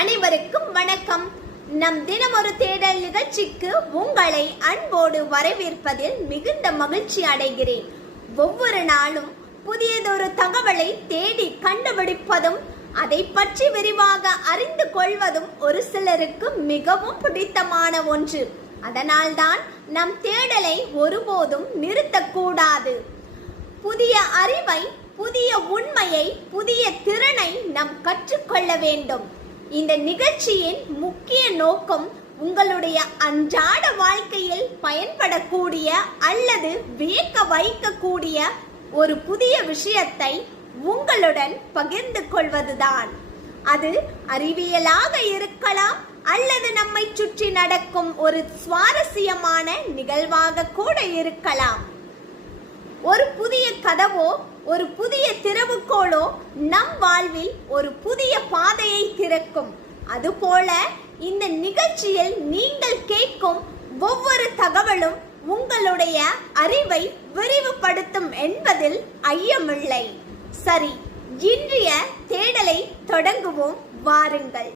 அனைவருக்கும் வணக்கம். நம் தினமொரு தேடல் நிகழ்ச்சிக்கு உங்களை அன்போடு வரவேற்பதில் மிகுந்த மகிழ்ச்சி அடைகிறேன். ஒவ்வொரு நாளும் புதியதொரு தகவலை தேடி கண்டுபிடிப்பதும் அதை பற்றி விரிவாக அறிந்து கொள்வதும் ஒரு சிலருக்கு மிகவும் பிடித்தமான ஒன்று. அதனால்தான் நம் தேடலை ஒருபோதும் நிறுத்தக்கூடாது. புதிய அறிவை புதிய உண்மையை புதிய திறனை நாம் கற்றுக்கொள்ள வேண்டும். இந்த நிகழ்ச்சியின் முக்கிய நோக்கம் உங்களுடைய அன்றாட வாழ்க்கையில் பயன்படக்கூடிய அல்லது வியக்க வைக்கக்கூடிய ஒரு புதிய விஷயத்தை உங்களுடன் பகிர்ந்து கொள்வதுதான். அது அறிவியலாக இருக்கலாம் அல்லது நம்மை சுற்றி நடக்கும் ஒரு சுவாரஸ்யமான நிகழ்வாக கூட இருக்கலாம். ஒரு புதிய கதவோ ஒரு புதிய திறவுகோளோ நம் வாழ்வில் ஒரு புதிய பாதையை திறக்கும் அதுபோல இந்த நிகழ்ச்சியில் நீங்கள் கேட்கும் ஒவ்வொரு தகவலும் உங்களுடைய அறிவை விரிவுபடுத்தும் என்பதில் ஐயமில்லை. சரி இன்றைய தேடலை தொடங்குவோம். வாருங்கள்.